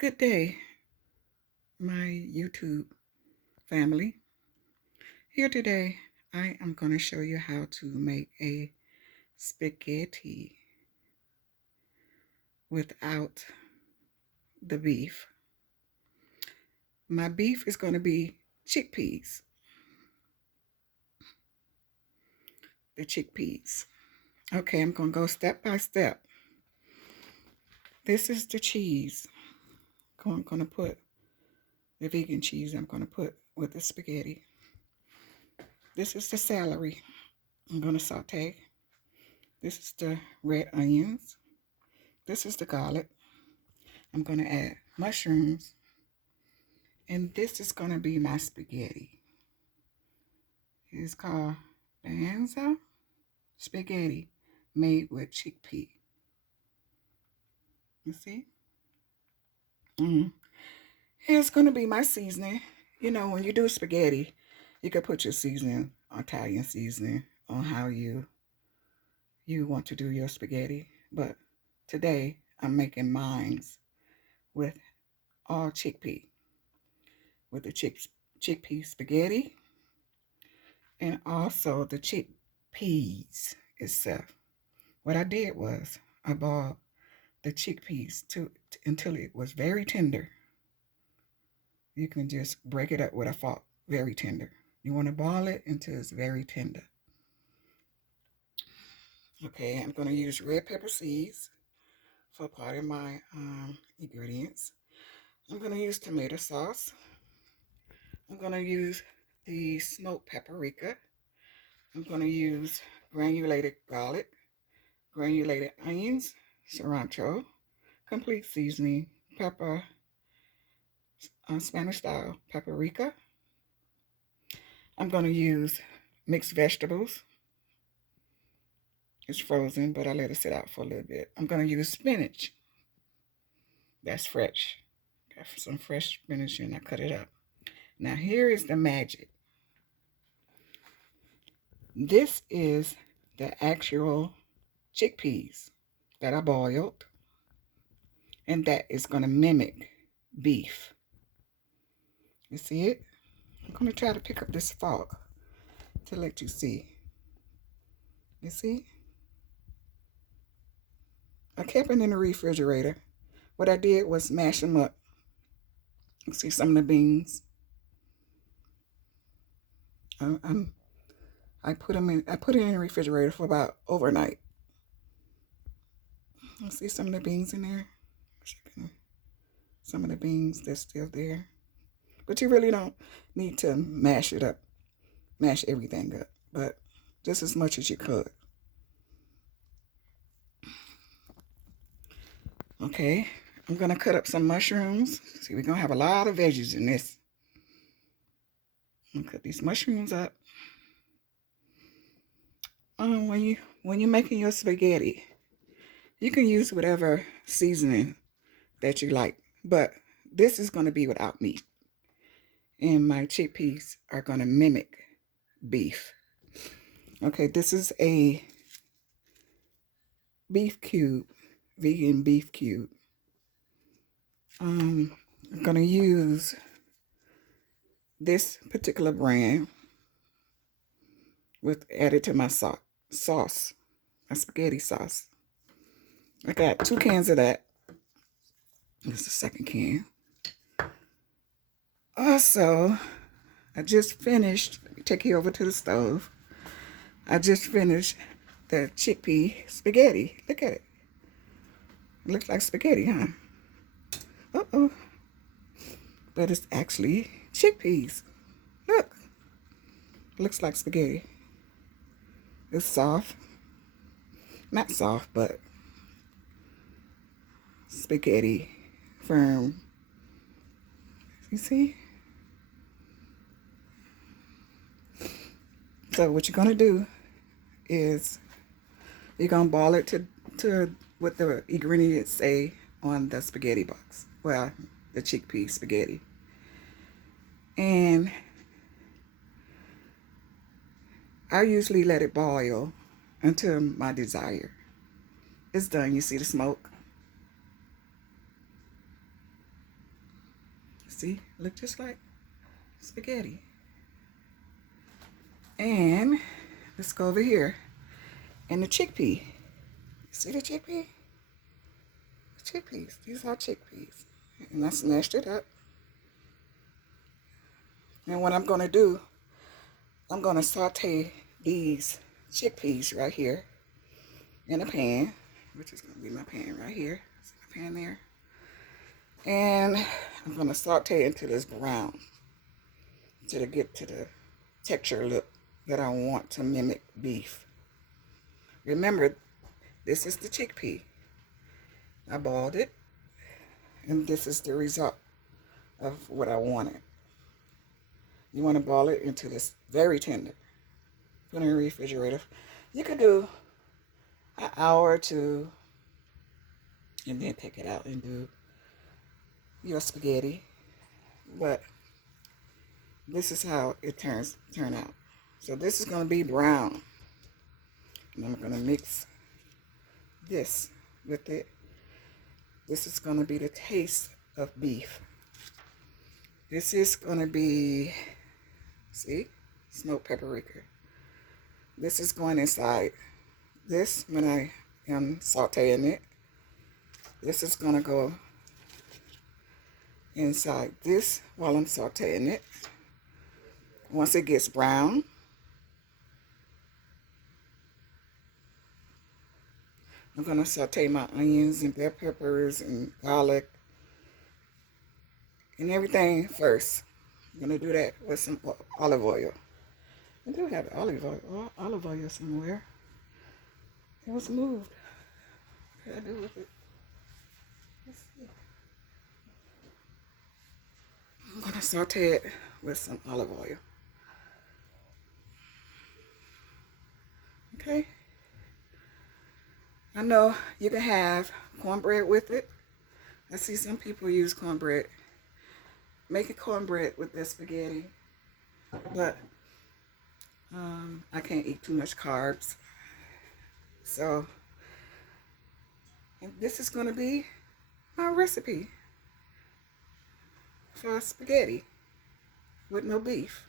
Good day, my YouTube family. Here today, I am going to show you how to make a spaghetti without the beef. My beef is going to be chickpeas, the chickpeas. Okay, I'm going to go step by step. This is the cheese. I'm going to put the vegan cheese I'm going to put with the spaghetti. This is the celery I'm going to saute. This is the red onions. This is the garlic. I'm going to add mushrooms. And this is going to be my spaghetti. It's called Danza spaghetti made with chickpea. You see? Here's going to be my seasoning. You know, when you do spaghetti, you can put your seasoning, Italian seasoning, on how you want to do your spaghetti. But today, I'm making mine with all chickpea. With the chickpea spaghetti. And also the chickpeas itself. What I did was I boiled the chickpeas until it was very tender. You can just break it up with a fork, very tender. You want to boil it until it's very tender. Okay, I'm going to use red pepper seeds for part of my ingredients. I'm going to use tomato sauce. I'm going to use the smoked paprika. I'm going to use granulated garlic, granulated onions, cilantro, complete seasoning, pepper, Spanish style paprika. I'm going to use mixed vegetables. It's frozen, but I let it sit out for a little bit. I'm going to use spinach. That's fresh. Got some fresh spinach and I cut it up. Now here is the magic. This is the actual chickpeas that I boiled. And that is going to mimic beef. You see it? I'm going to try to pick up this fork to let you see. You see? I kept it in the refrigerator. What I did was mash them up. You see some of the beans. I put it in the refrigerator for about overnight. You see some of the beans in there? Some of the beans that's still there. But you really don't need to mash it up. Mash everything up. But just as much as you could. Okay, I'm going to cut up some mushrooms. See, we're going to have a lot of veggies in this. I'm going to cut these mushrooms up. When you're making your spaghetti, you can use whatever seasoning that you like. But this is going to be without meat. And my chickpeas are going to mimic beef. Okay, this is a beef cube, vegan beef cube. I'm going to use this particular brand added to my sauce, my spaghetti sauce. I got 2 cans of that. This is the second can. Also, I just finished, let me take you over to the stove. I just finished the chickpea spaghetti. Look at it. It looks like spaghetti, huh? Uh-oh. But it's actually chickpeas. Look. Looks like spaghetti. It's soft. Not soft, but spaghetti. Firm. You see? So what you're going to do is you're going to boil it to what the ingredients say on the spaghetti box. Well, the chickpea spaghetti. And I usually let it boil until my desire. It's done. You see the smoke? See, look just like spaghetti. And let's go over here. And the chickpea. See the chickpea? The chickpeas. These are chickpeas. And I smashed it up. And what I'm going to do, I'm going to saute these chickpeas right here in a pan, which is going to be my pan right here. See my pan there? And I'm going to saute into this brown to get to the texture look that I want to mimic beef. Remember, this is the chickpea. I boiled it, and this is the result of what I wanted. You want to boil it into this very tender. Put it in the refrigerator. You could do an hour or two, and then take it out and do your spaghetti. But this is how it turn out. So this is going to be brown. And I'm going to mix this with it. This is going to be the taste of beef. This is going to be, see, smoked paprika. This is going inside this when I am sauteing it. This is going to go inside this while I'm sauteing it. Once it gets brown, I'm going to saute my onions and bell peppers and garlic and everything first. I'm going to do that with some olive oil. I do have olive oil somewhere. It was moved. What did I do with it? Let's see. I'm going to saute it with some olive oil. Okay. I know you can have cornbread with it. I see some people use cornbread. Make a cornbread with their spaghetti. But I can't eat too much carbs. So, and this is going to be my recipe for spaghetti with no beef.